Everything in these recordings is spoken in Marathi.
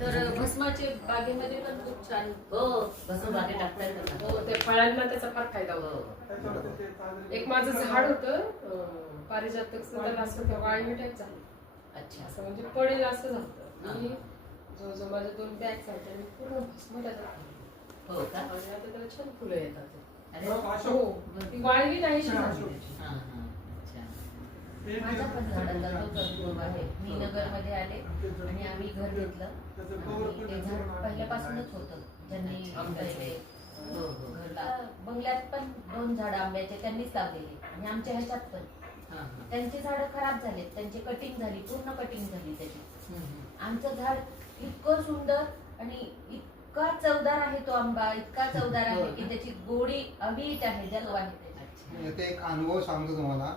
तर भस्माचे बागेमध्ये पण खूप छान. हो, भस्म बागेत टाकता येतं ना. हो, ते फळांना त्याचा फार फायदा होतो. एक माझं झाड होतं पारिजातकचं, तर असं ते वाळवी टाईप झालं. अच्छा. असं म्हणजे पडेल असं झालं. मी जवळजवळ माझ्या 2 बॅग्स आहेत आणि पूर्ण भस्म त्याच्यात घातलं. हो का? आणि आता त्याला छान फुलं येतात. अरे वा. हो, ती वाळवी नाही झाली. हां, हां. अच्छा. माझ्या पण झाडाला तोच अनुभव आहे. मी नगरमध्ये आले आणि आम्ही घर घेतलं आणि ते झाड पहिल्यापासूनच होतं. ज्यांनी पहिले हो, हो. घरला बंगल्यात पण 2 झाडं आंब्याचे त्यांनीच लावलेले आणि आमच्या ह्याच्यात पण हां, हां. त्यांची झाडं खराब झालीत. त्यांची कटिंग झाली, पूर्ण कटिंग झाली त्याची. आमचं झाड इतकं सुंदर आणि इतका चवदार आहे तो आंबा, इतका चवदार आहे की त्याची गोडी अवीट आहे, जलवा आहे त्याची. इथे एक अनुभव सांगतो तुम्हाला.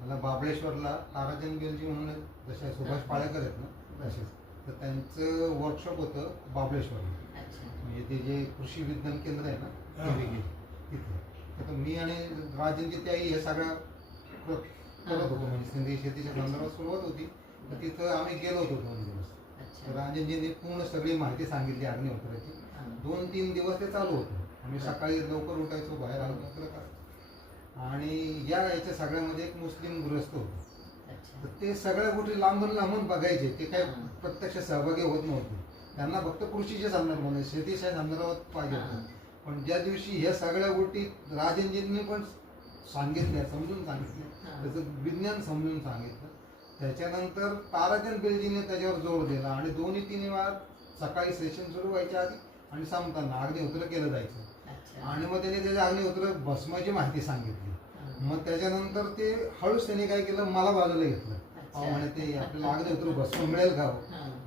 मला बाबळेश्वरला ताराचंद बेलजी म्हणून जसे सुभाष पाळेकर आहेत ना तसेच, तर त्यांचं वर्कशॉप होतं बाबळेश्वरला. म्हणजे ते जे कृषी विज्ञान केंद्र आहे ना ते तिथे. तर मी आणि राजनजी त्याही हे सगळ्या करत होतो, म्हणजे सेंद्रिय शेतीच्या संदर्भात सुरुवात होती. तर तिथं आम्ही गेलो होतो 2 दिवस. तर राजनजींनी पूर्ण सगळी माहिती सांगितली अग्निहोत्राची. 2-3 दिवस ते चालू होतं. आम्ही सकाळी लवकर उठायचो, बाहेर अग्निहोत्र करायचो. आणि याच्या सगळ्यामध्ये एक मुस्लिम गृहस्थ होते. तर ते सगळ्या गोष्टी लांबून लांबून बघायचे. ते काय प्रत्यक्ष सहभागी होत नव्हते. त्यांना फक्त कृषीच्या संदर्भात, शेतीच्या संदर्भात पाहिजे होतं. पण ज्या दिवशी ह्या सगळ्या गोष्टी राजनजींनी पण सांगितल्या, समजून सांगितल्या, त्याचं विज्ञान समजून सांगितलं, त्याच्यानंतर ताराचंद बेलजीने त्याच्यावर जोर दिला. आणि 2-3 वेळा सकाळी सेशन सुरू व्हायच्या आधी आणि संपताना अग्निहोत्र केलं जायचं. आणि मग त्याने त्याच्या अग्निहोत्र भस्माची माहिती सांगितली. मग त्याच्यानंतर ते हळूच त्याने काय केलं, मला बाजूला घेतलं. म्हणे ते आपल्याला अग्निहोत्र भस्म मिळेल का?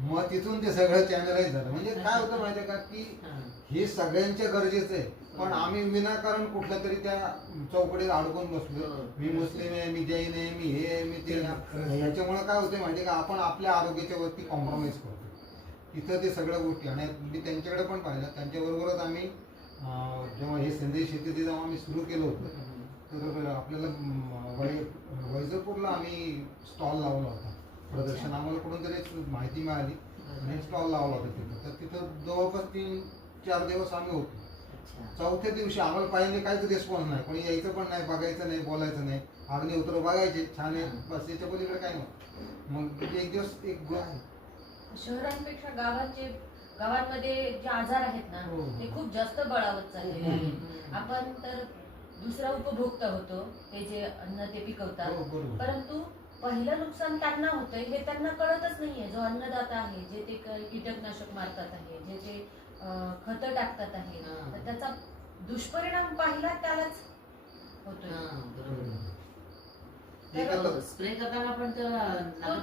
मग तिथून ते सगळं चॅनलाइज झालं. म्हणजे काय होतं माहिती आहे का, की हे सगळ्यांच्या गरजेचं आहे. पण आम्ही विनाकारण कुठल्या तरी त्या चौकटीत अडकून बसलो. मी मुस्लिम आहे, मी जैन आहे, मी हे आहे, मी ते. ह्याच्यामुळे काय होतं माहिती आहे का, आपण आपल्या आरोग्याच्या वरती कॉम्प्रोमाइज करतो. तिथं ते सगळ्या गोष्टी. आणि मी त्यांच्याकडे पण पाहिलं. त्यांच्याबरोबरच आम्ही जेव्हा हे सेंद्रिय शेतीचे जेव्हा आम्ही सुरू केलं होतं, तर आपल्याला वैजापूरला आम्ही स्टॉल लावला होता. प्रदर्शन आम्हाला कुठून तरी माहिती मिळाली आणि स्टॉल लावला होता तिथं. तर तिथं जवळपास 3-4 दिवस आम्ही होतो. 4थ्या दिवशी आम्हाला पाहिजे काहीच रिस्पॉन्स नाही. कोणी यायचं पण नाही, बघायचं नाही, बोलायचं नाही. अग्निहोत्र बघायचे, छान आहे, बस याच्या पलीकडे काय नव्हतं. मग एक दिवस शहरांपेक्षा गावांमध्ये जे आजार आहेत ना ते खूप जास्त बळावत चाललेले आहेत. आपण तर दुसरा उपभोक्ता होतो, ते जे अन्न ते पिकवतात, परंतु पहिलं नुकसान त्यांना होतंय हे त्यांना कळतच नाहीये. जो अन्नदाता आहे, जे ते कीटकनाशक मारतात आहे, जे ते खतं टाकतात आहे, तर त्याचा दुष्परिणाम पाहिला त्यालाच होतोय. स्प्रे करताना पण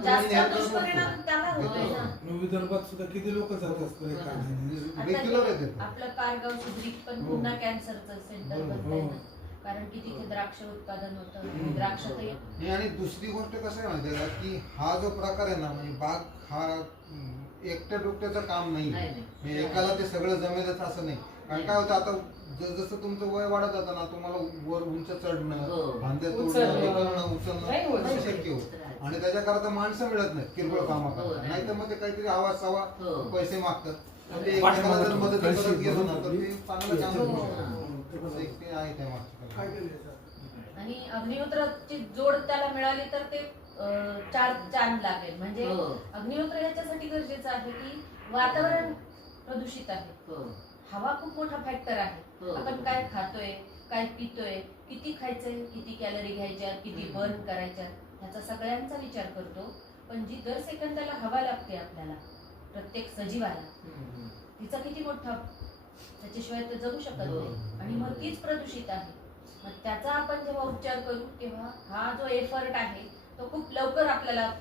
जास्त दुष्परिणाम त्याला होतोय ना. विदर्भात सुद्धा किती लोक जातात स्प्रे करायला. आपलं पारगाव सुद्रीक पण पुन्हा कॅन्सरचं सेंटर बनतंय ना, कारण की तिथे द्राक्ष उत्पादन होतं. द्राक्ष आणि दुसरी गोष्ट कसं आहे माहिती आहे का, की हा जो प्रकार आहे ना, म्हणजे बाग हा एकट्या डोक्याचं काम नाही. म्हणजे एकाला ते सगळं जमेलच असं नाही. कारण काय होतं, आता जसं तुमचं वय वाढत जातं ना, तुम्हाला वर उंच चढणं, फांद्या तोडणं, उचलणं नाही शक्य होत. आणि त्याच्याकरता माणसं मिळत नाहीत किरकोळ कामा करतात. नाही तर मग ते काहीतरी आवाज सवा पैसे मागतात. म्हणजे एकमेकाला जर मदत करत गेलो ना तर ते चांगलं काम आहे त्या मागचं. आणि अग्निहोत्राची जोड त्याला मिळाली तर ते 4 चांद लागेल. म्हणजे अग्निहोत्र याच्यासाठी गरजेचं आहे की वातावरण प्रदूषित आहे. हवा खूप मोठा फॅक्टर आहे. आपण काय खातोय, काय पितोय, किती खायचंय, किती कॅलरी घ्यायच्या, किती बर्न करायच्या, ह्याचा सगळ्यांचा विचार करतो. पण जी दर सेकंदाला हवा लागते आपल्याला, प्रत्येक सजीवाला, तिचा किती मोठा, त्याच्याशिवाय तर जगू शकत नाही. आणि मग तीच प्रदूषित आहे. मग त्याचा आपण जेव्हा उपचार करू तेव्हा हा जो एफर्ट आहे तो खूप लवकर आपल्याला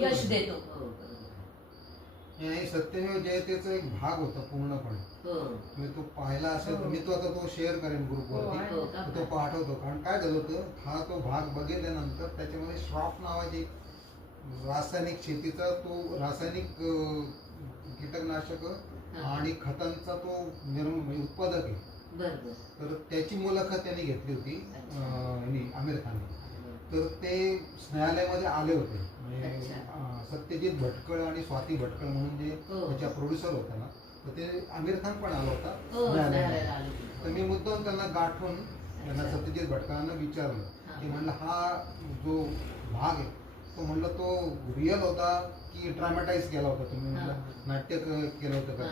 यश देतो. सत्यमेव जयतेचा एक भाग होता पूर्णपणे. मी तो पाहिला असेल तर मी तो आता शेअर करेन ग्रुपवरती. तो पाठवतो. कारण काय झालं होतं, हा तो भाग बघितल्यानंतर त्याच्यामध्ये श्रॉफ नावाची रासायनिक शेतीचा, तो रासायनिक कीटकनाशक आणि खतांचा तो उत्पादक आहे. तर त्याची मुलाखत त्यांनी घेतली होती आमिर खानने. तर ते न्यायालयामध्ये आले होते. म्हणजे अच्छा. सत्यजित भटकळ आणि स्वाती भटकळ म्हणून जे त्याच्या प्रोड्युसर होत्या ना, तर ते आमिर खान पण आला होता न्यायालयामध्ये. तर मी मुद्दाम त्यांना गाठून त्यांना सत्यजित भटकळांना विचारलं की म्हणलं हा जो भाग आहे तो म्हणलं तो रिअल होता की ड्रामॅटाईज केला होता तुम्ही, म्हणलं नाट्य केलं होतं का?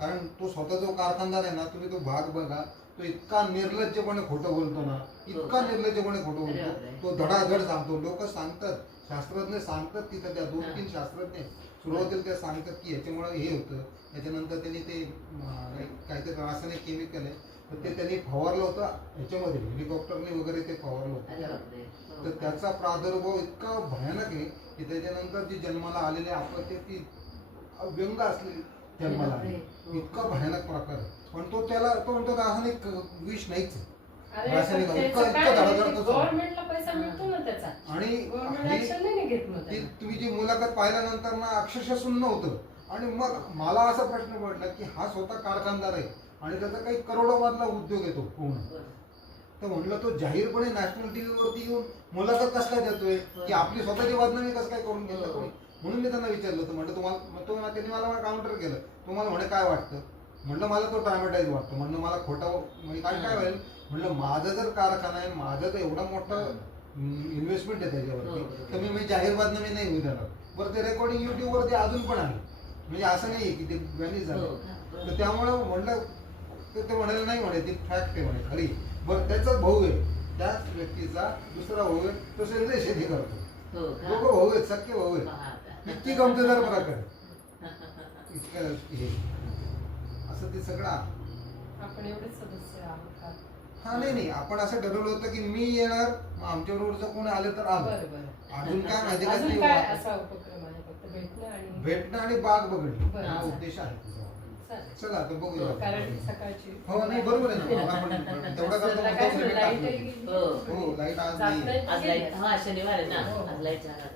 कारण तो स्वतः जो कारखानदार आहे ना, तुम्ही तो भाग बघा, तो इतका निर्लज्जपणे खोटं बोलतो ना, इतका निर्लज्जपणे खोटं बोलतो, तो धडाधड सांगतो. लोक सांगतात, शास्त्रज्ञ सांगतात तिथं, त्या 2-3 शास्त्रज्ञ सुरुवातीला ते सांगतात की ह्याच्यामुळे हे होतं. त्याच्यानंतर त्यांनी ते काहीतरी रासायनिक केमिकल आहे तर ते त्यांनी फवारलं होतं ह्याच्यामध्ये, हेलिकॉप्टरने वगैरे ते फवारलं होतं. तर त्याचा प्रादुर्भाव इतका भयानक आहे की त्याच्यानंतर जी जन्माला आलेली आपत्ती ती व्यंग असलेली जन्माला आली, इतका भयानक प्रकार आहे. पण तो म्हणतो रासायनिक विष नाहीच आहे. रासायनिक गव्हर्नमेंटला पैसा मिळतो ना त्याचा, आणि तुम्ही जी मुलाखत पाहिल्यानंतर ना अक्षरशः सुन्न होतं. आणि मग मला असा प्रश्न पडला की हा स्वतः कारखानदार आहे आणि त्याचा काही करोडोमधला उद्योग येतो पूर्ण, तर म्हणलं तो जाहीरपणे नॅशनल टीव्हीवरती येऊन मुलाखत कसं काय देतोय की आपली स्वतःची बदनामी कसं काय करून घेतलं. म्हणून मी त्यांना विचारलं होतं, म्हणलं तुम्हाला त्यांनी मला काउंटर केलं, तुम्हाला म्हणे काय वाटतं? म्हणलं मला तो ड्रामॅटाईज वाटतो. म्हणलं मला खोटं म्हणजे काय होईल, म्हणलं माझं जर कारखाना आहे, माझं जर एवढं मोठं इन्व्हेस्टमेंट आहे त्याच्यावरती, तर मी जाहीर बदनामी नाही होऊ देणार. बरं ते रेकॉर्डिंग युट्यूबवरती अजून पण आहे, म्हणजे असं नाही आहे की ते व्हॅनिश झालं. तर त्यामुळं म्हणलं ते म्हणायला नाही म्हणे, ती फॅक्ट आहे म्हणे खरी. बरं त्याचा भाऊ आहे, त्याच व्यक्तीचा दुसरा भाऊ आहे, तो सेंद्रिय शेती करतो. दोघं भाऊ आहेत, सख्खे भाऊ आहेत. इतकी गमतीदार प्रकार इतकं हे असं ते सगळं. आपण एवढेच सदस्य आहोत. हा नाही आपण असं ठरवलं होतं की मी येणार, आमच्या बरोबर कोणी आले तर आलं. अजून काय माहिती का, असा उपक्रम आहे फक्त भेटणं आणि बाग बघणं हा उद्देश आहे. चला आता बघूया. कारण सकाळची हो नाही बरोबर आहे ना, आपण तेवढा करतो. हो लाईट आज नाही. आज लाईट, हा शनिवार आहे ना, आज लाईट झाला.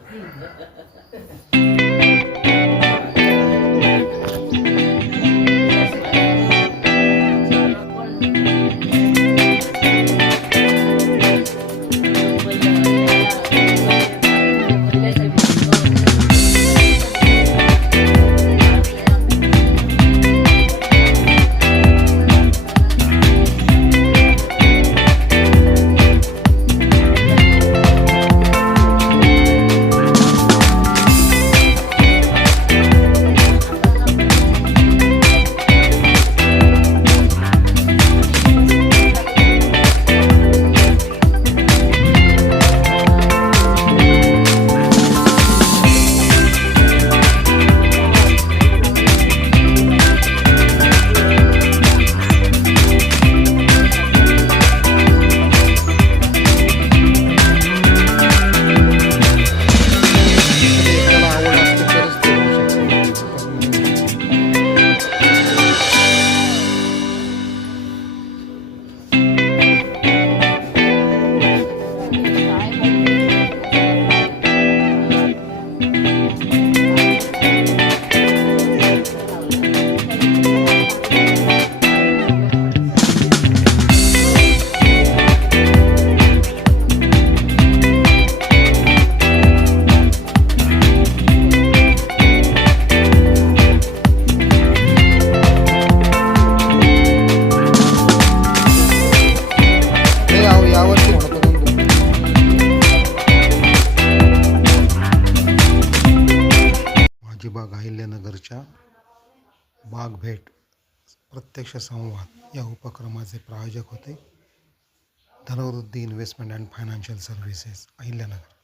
बाग अहिल्यानगरच्या बाग भेट प्रत्यक्ष संवाद या उपक्रमाचे प्रायोजक होते Dhanvruddhi investment and financial services Ahilyanagar.